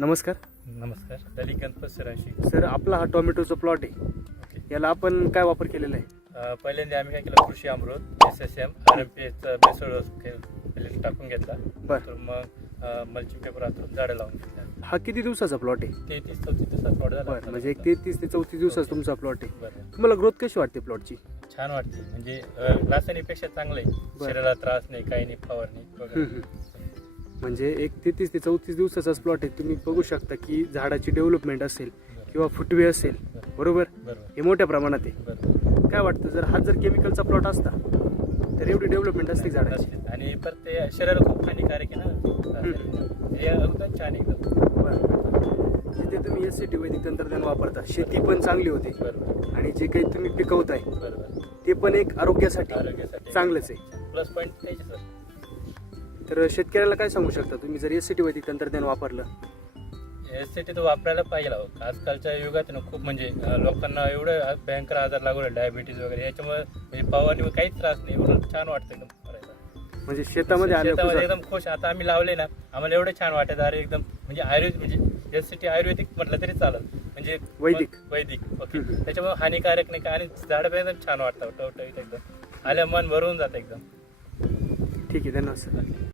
नमस्कार. नमस्कार दलित गणपत सरांशी सर आपला हा टोमॅटोचा प्लॉट आहे. याला आपण काय वापर केलेला आहे? अं, पहिल्यांदा आम्ही काय केलं कृषी अमृत S S M R M P एचचा बेसळ पहिल्यांदा टाकून घेतला. बर. तर मग मल्चिंग पेपर हातरून झाडं लावून घेतला हा किती दिवसाचा प्लॉट आहे? तेहतीस चौतीस दिवसात प्लॉट झाला. बरं म्हणजे एक तेहतीस ते चौतीस दिवसाचा तुमचा प्लॉट आहे. बरं. तुम्हाला ग्रोथ कशी वाटते प्लॉटची छान वाटते. म्हणजे अं, रासायनिकपेक्षा चांगलं आहे. शरीराला त्रास नाही काही नाही फवारणी वगैरे. म्हणजे एक तेहतीस ते चौतीस दिवसाचाच प्लॉट आहे. तुम्ही बघू शकता की झाडाची डेव्हलपमेंट असेल. किंवा फुटवे असेल. बरं. बरोबर. हे मोठ्या प्रमाणात आहे. काय वाटतं जर हा जर केमिकलचा प्लॉट असता तर एवढी डेव्हलपमेंट असते झाडाची. आणि परत ते शरीराला खूप हानिकारक आहे ना. छान एकदम. बरं. जिथे तुम्ही एस सी टी वैदिक तंत्रज्ञान वापरता शेती पण चांगली होते. आणि जे काही तुम्ही पिकवताय ते पण एक आरोग्यासाठी आरोग्यासाठी. चांगलंच आहे. प्लस पॉईंट तर शेतकऱ्याला काय सांगू शकता तुम्ही? जर एस सी टी वैदिक तंत्रज्ञान वापरलं. यासाठी तर वापरायला पाहिजे अहो. आजकालच्या युगात ना खूप म्हणजे लोकांना एवढं भयंकर आजार लागू डायबिटीज वगैरे. याच्यामुळे म्हणजे फवारणी काहीच त्रास नाही. एवढं छान वाटतं एकदम करायला. म्हणजे शेतामध्ये शेतामध्ये एकदम खुश. आता आम्ही लावले ना आम्हाला एवढं छान वाटत. अरे एकदम म्हणजे आयुर्वेद म्हणजे यासाठी आयुर्वेदिक म्हटलं तरी चालेल. म्हणजे वैदिक. वैदिक. ओके. त्याच्यामुळे हानिकारक नाही का? आणि झाडं पण एकदम छान वाटतं. टवटवीत एकदम. आल्या मन भरून जातं एकदम. ठीक आहे धन्यवाद सर.